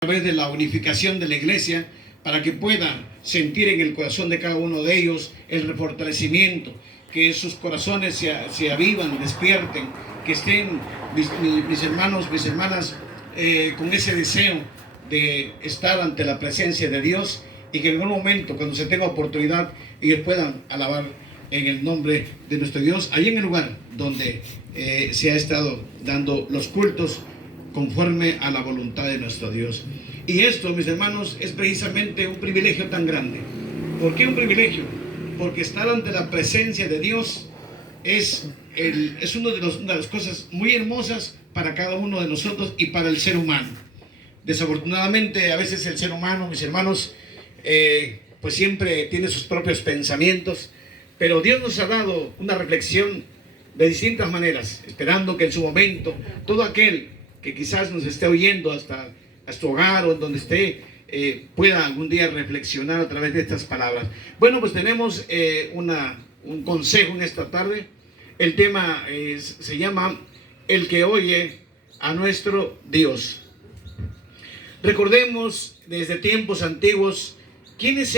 través de la unificación de la iglesia, para que puedan sentir en el corazón de cada uno de ellos el refortalecimiento, que sus corazones se avivan, despierten, que estén mis hermanos, mis hermanas, con ese deseo de estar ante la presencia de Dios, y que en algún momento, cuando se tenga oportunidad, ellos puedan alabar en el nombre de nuestro Dios, ahí en el lugar donde se ha estado dando los cultos conforme a la voluntad de nuestro Dios. Y esto, mis hermanos, es precisamente un privilegio tan grande. ¿Por qué un privilegio? Porque estar ante la presencia de Dios es una de las cosas muy hermosas para cada uno de nosotros y para el ser humano. Desafortunadamente, a veces el ser humano, mis hermanos, pues siempre tiene sus propios pensamientos, pero Dios nos ha dado una reflexión de distintas maneras, esperando que en su momento todo aquel que quizás nos esté oyendo hasta su hogar o en donde esté, pueda algún día reflexionar a través de estas palabras. Bueno, pues tenemos un consejo en esta tarde. El tema se llama El que oye a nuestro Dios. Recordemos desde tiempos antiguos, ¿quién es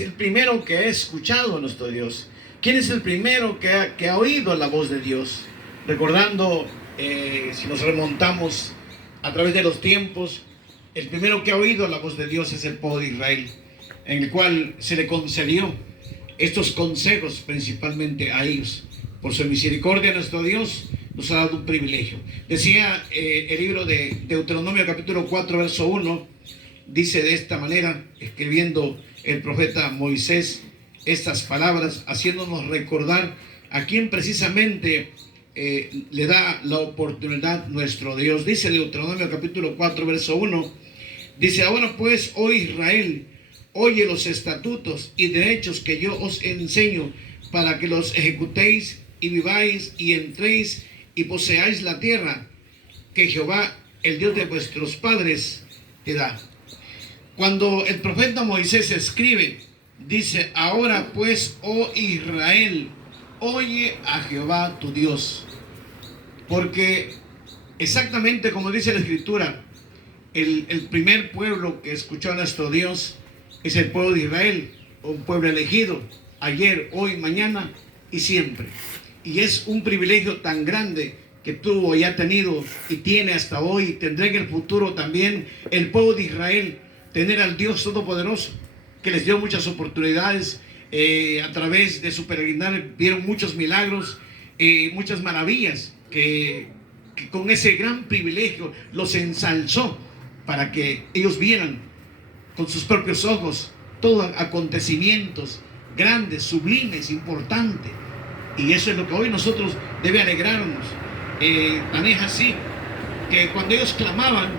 el primero que ha escuchado a nuestro Dios? ¿Quién es el primero que ha oído la voz de Dios? Recordando, si nos remontamos a través de los tiempos, el primero que ha oído la voz de Dios es el pueblo de Israel, en el cual se le concedió estos consejos principalmente a ellos. Por su misericordia, nuestro Dios nos ha dado un privilegio. Decía el libro de Deuteronomio capítulo 4, verso 1, dice de esta manera, escribiendo el profeta Moisés estas palabras, haciéndonos recordar a quién precisamente le da la oportunidad nuestro Dios. Dice Deuteronomio capítulo 4, verso 1, dice: ahora pues, oh Israel, oye los estatutos y derechos que yo os enseño, para que los ejecutéis y viváis y entréis y poseáis la tierra que Jehová, el Dios de vuestros padres, te da. Cuando el profeta Moisés escribe, dice: ahora pues, oh Israel, oye a Jehová tu Dios. Porque exactamente como dice la Escritura, el primer pueblo que escuchó a nuestro Dios es el pueblo de Israel, un pueblo elegido, ayer, hoy, mañana y siempre. Y es un privilegio tan grande que tuvo y ha tenido y tiene hasta hoy, y tendrá en el futuro también el pueblo de Israel, tener al Dios Todopoderoso, que les dio muchas oportunidades. A través de su peregrinar vieron muchos milagros, muchas maravillas, que con ese gran privilegio los ensalzó para que ellos vieran con sus propios ojos todos acontecimientos grandes, sublimes, importantes. Y eso es lo que hoy nosotros debe alegrarnos. Tan es así que cuando ellos clamaban,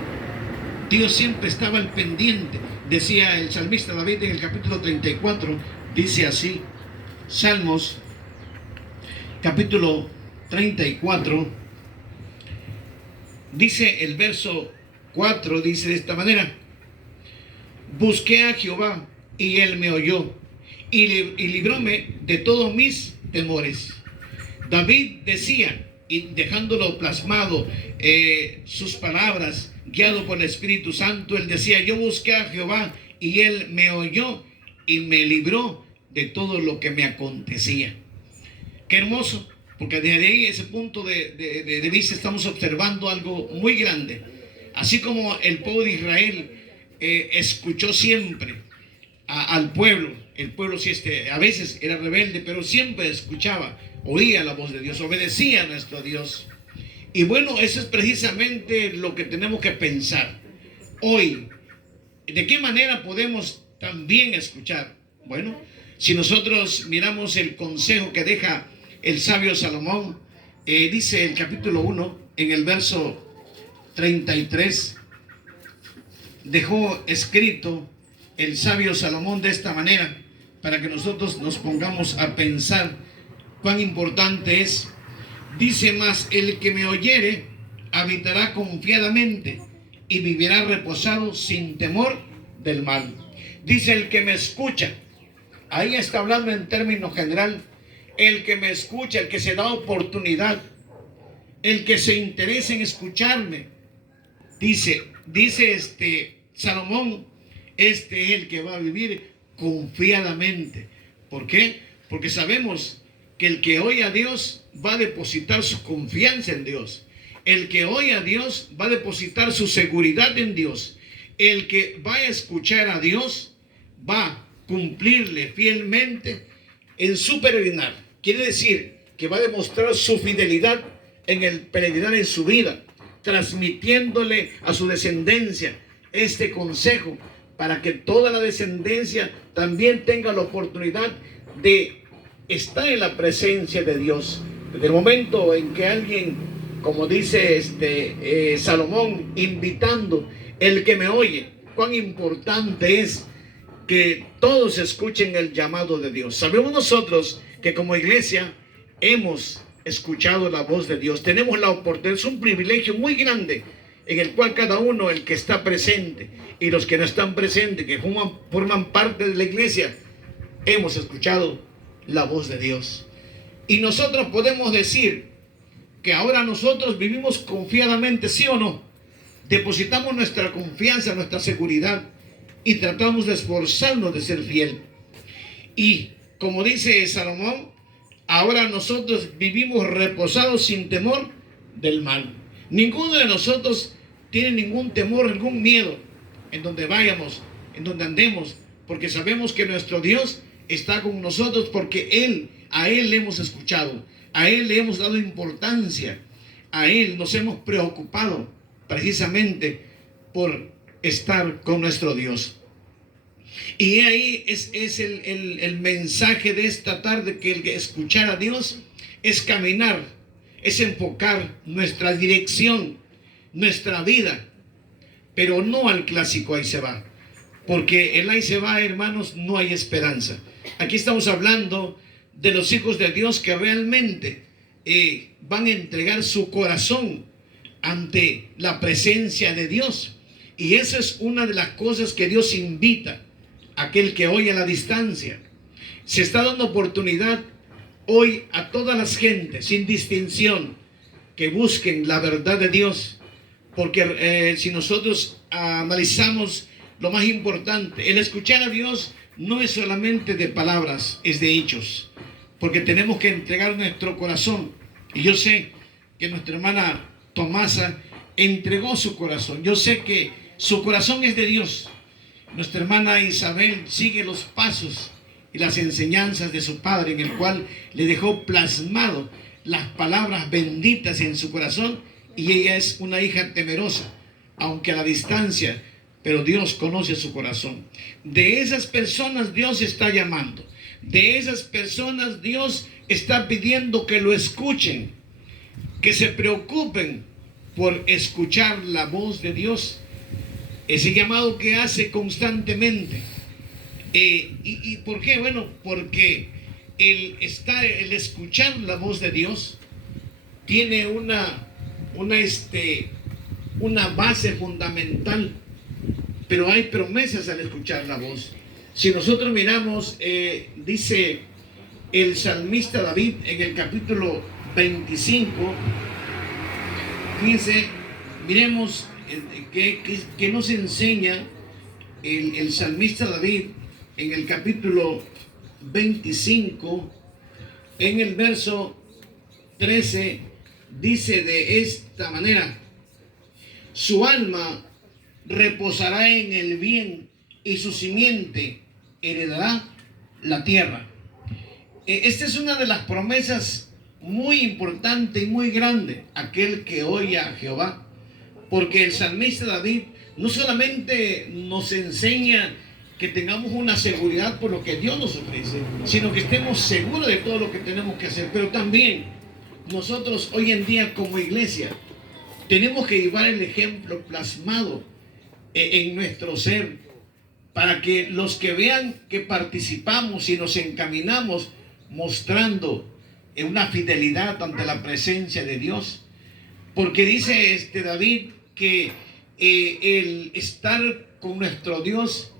Dios siempre estaba al pendiente. Decía el salmista David en el capítulo 34, dice así, Salmos capítulo 34, dice el verso 4, dice de esta manera: busqué a Jehová y él me oyó y libróme de todos mis temores. David decía, y dejándolo plasmado, sus palabras, guiado por el Espíritu Santo, él decía: yo busqué a Jehová y él me oyó y me libró de todo lo que me acontecía. Qué hermoso, porque desde ahí, ese punto de vista, estamos observando algo muy grande. Así como el pueblo de Israel escuchó siempre al pueblo, el pueblo sí, a veces era rebelde, pero siempre escuchaba, oía la voz de Dios, obedecía a nuestro Dios. Y bueno, eso es precisamente lo que tenemos que pensar hoy. ¿De qué manera podemos también escuchar? Bueno, si nosotros miramos el consejo que deja el sabio Salomón, dice el capítulo 1, en el verso 33, dejó escrito el sabio Salomón de esta manera, para que nosotros nos pongamos a pensar cuán importante es. Dice: mas el que me oyere habitará confiadamente y vivirá reposado sin temor del mal. Dice: el que me escucha. Ahí está hablando en términos general. El que me escucha, el que se da oportunidad, el que se interesa en escucharme. Dice Salomón, este es el que va a vivir confiadamente. ¿Por qué? Porque sabemos que el que oye a Dios va a depositar su confianza en Dios. El que oye a Dios va a depositar su seguridad en Dios. El que va a escuchar a Dios va a cumplirle fielmente en su peregrinar. Quiere decir que va a demostrar su fidelidad en el peregrinar en su vida, transmitiéndole a su descendencia este consejo para que toda la descendencia también tenga la oportunidad de estar en la presencia de Dios. Desde el momento en que alguien, como dice Salomón, invitando, el que me oye, cuán importante es que todos escuchen el llamado de Dios. Sabemos nosotros que como iglesia hemos escuchado la voz de Dios. Tenemos la oportunidad, es un privilegio muy grande en el cual cada uno, el que está presente y los que no están presentes, que forman parte de la iglesia, hemos escuchado la voz de Dios. Y nosotros podemos decir que ahora nosotros vivimos confiadamente, ¿sí o no? Depositamos nuestra confianza, nuestra seguridad y tratamos de esforzarnos de ser fiel. Y como dice Salomón, ahora nosotros vivimos reposados sin temor del mal. Ninguno de nosotros tiene ningún temor, ningún miedo en donde vayamos, en donde andemos, porque sabemos que nuestro Dios está con nosotros, porque a Él le hemos escuchado, a Él le hemos dado importancia, a Él nos hemos preocupado precisamente por estar con nuestro Dios. Y ahí es el mensaje de esta tarde, que el escuchar a Dios es caminar, es enfocar nuestra dirección, nuestra vida, pero no al clásico ahí se va, porque el ahí se va, hermanos, no hay esperanza. Aquí estamos hablando de los hijos de Dios que realmente van a entregar su corazón ante la presencia de Dios. Y esa es una de las cosas que Dios invita a aquel que oye a la distancia. Se está dando oportunidad hoy a todas las gentes, sin distinción, que busquen la verdad de Dios. Porque si nosotros analizamos lo más importante, el escuchar a Dios no es solamente de palabras, es de hechos. Porque tenemos que entregar nuestro corazón. Y yo sé que nuestra hermana Tomasa entregó su corazón. Yo sé que su corazón es de Dios. Nuestra hermana Isabel sigue los pasos y las enseñanzas de su padre, en el cual le dejó plasmado las palabras benditas en su corazón, y ella es una hija temerosa, aunque a la distancia, pero Dios conoce su corazón. De esas personas Dios está llamando, de esas personas Dios está pidiendo que lo escuchen, que se preocupen por escuchar la voz de Dios, ese llamado que hace constantemente. ¿Y por qué? Bueno, porque el escuchar la voz de Dios tiene una base fundamental, pero hay promesas al escuchar la voz. Si nosotros miramos, dice el salmista David en el capítulo 25, fíjense, miremos que nos enseña el salmista David en el capítulo 25, en el verso 13, dice de esta manera: su alma reposará en el bien y su simiente heredará la tierra. Esta es una de las promesas muy importante y muy grande, aquel que oye a Jehová, porque el salmista David no solamente nos enseña que tengamos una seguridad por lo que Dios nos ofrece, sino que estemos seguros de todo lo que tenemos que hacer, pero también nosotros hoy en día como iglesia tenemos que llevar el ejemplo plasmado en nuestro ser, para que los que vean que participamos y nos encaminamos mostrando una fidelidad ante la presencia de Dios. Porque dice David que el estar con nuestro Dios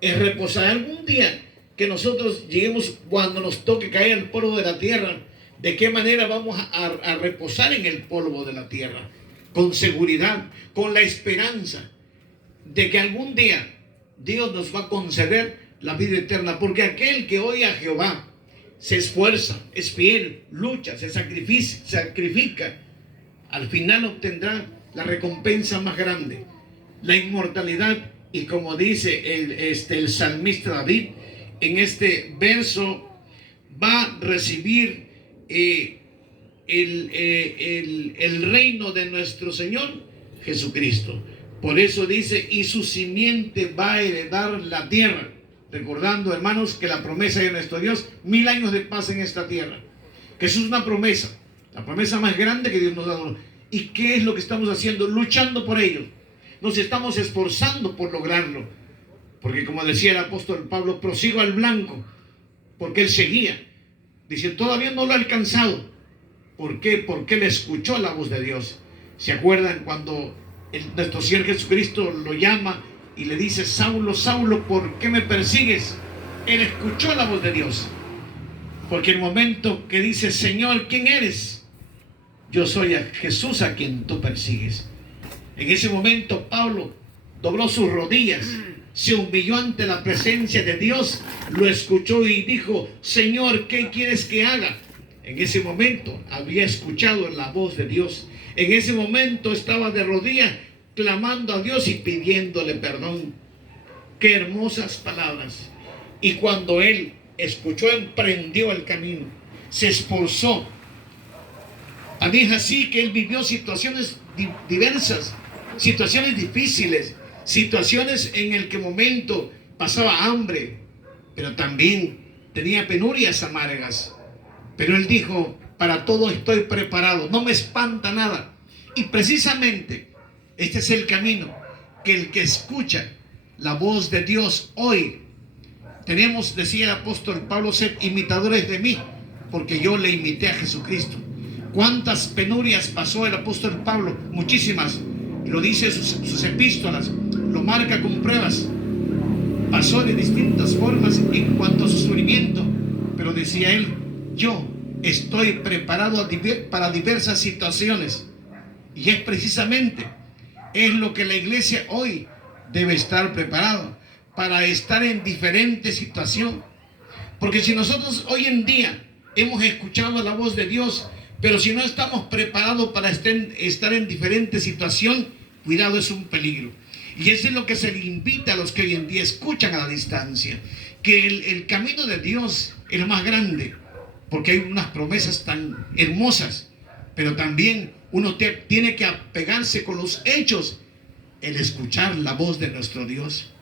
es reposar. Algún día que nosotros lleguemos, cuando nos toque caer el polvo de la tierra, ¿de qué manera vamos a reposar en el polvo de la tierra? Con seguridad, con la esperanza de que algún día Dios nos va a conceder la vida eterna, porque aquel que oye a Jehová se esfuerza, es fiel, lucha, se sacrifica, al final obtendrá la recompensa más grande, la inmortalidad. Y como dice el salmista David en este verso, va a recibir el reino de nuestro Señor Jesucristo. Por eso dice, y su simiente va a heredar la tierra. Recordando, hermanos, que la promesa de nuestro Dios, 1000 años de paz en esta tierra. Que eso es una promesa, la promesa más grande que Dios nos ha dado. ¿Y qué es lo que estamos haciendo? Luchando por ello. Nos estamos esforzando por lograrlo. Porque como decía el apóstol Pablo, prosigo al blanco. Porque él seguía. Dice, todavía no lo ha alcanzado. ¿Por qué? Porque él escuchó la voz de Dios. ¿Se acuerdan cuando nuestro Señor Jesucristo lo llama y le dice, Saulo, Saulo, ¿por qué me persigues? Él escuchó la voz de Dios. Porque el momento que dice, Señor, ¿quién eres? Yo soy a Jesús a quien tú persigues. En ese momento Pablo dobló sus rodillas, se humilló ante la presencia de Dios, lo escuchó y dijo, Señor, ¿qué quieres que haga? En ese momento había escuchado la voz de Dios. En ese momento estaba de rodillas clamando a Dios y pidiéndole perdón. Qué hermosas palabras. Y cuando él escuchó, emprendió el camino, se esforzó. También es así que él vivió situaciones diversas, situaciones difíciles, situaciones en el que momento pasaba hambre, pero también tenía penurias amargas. Pero él dijo, para todo estoy preparado, no me espanta nada. Y precisamente este es el camino, que el que escucha la voz de Dios hoy, tenemos, decía el apóstol Pablo, ser imitadores de mí, porque yo le imité a Jesucristo. ¿Cuántas penurias pasó el apóstol Pablo? Muchísimas. Lo dice en sus epístolas, lo marca con pruebas. Pasó de distintas formas en cuanto a su sufrimiento, pero decía él, yo estoy preparado para diversas situaciones. Y es precisamente, es lo que la iglesia hoy debe estar preparado, para estar en diferentes situaciones. Porque si nosotros hoy en día hemos escuchado la voz de Dios, pero si no estamos preparados para estar en diferentes situaciones, cuidado, es un peligro. Y eso es lo que se le invita a los que hoy en día escuchan a la distancia, que el camino de Dios es lo más grande, porque hay unas promesas tan hermosas, pero también uno tiene que apegarse con los hechos, el escuchar la voz de nuestro Dios.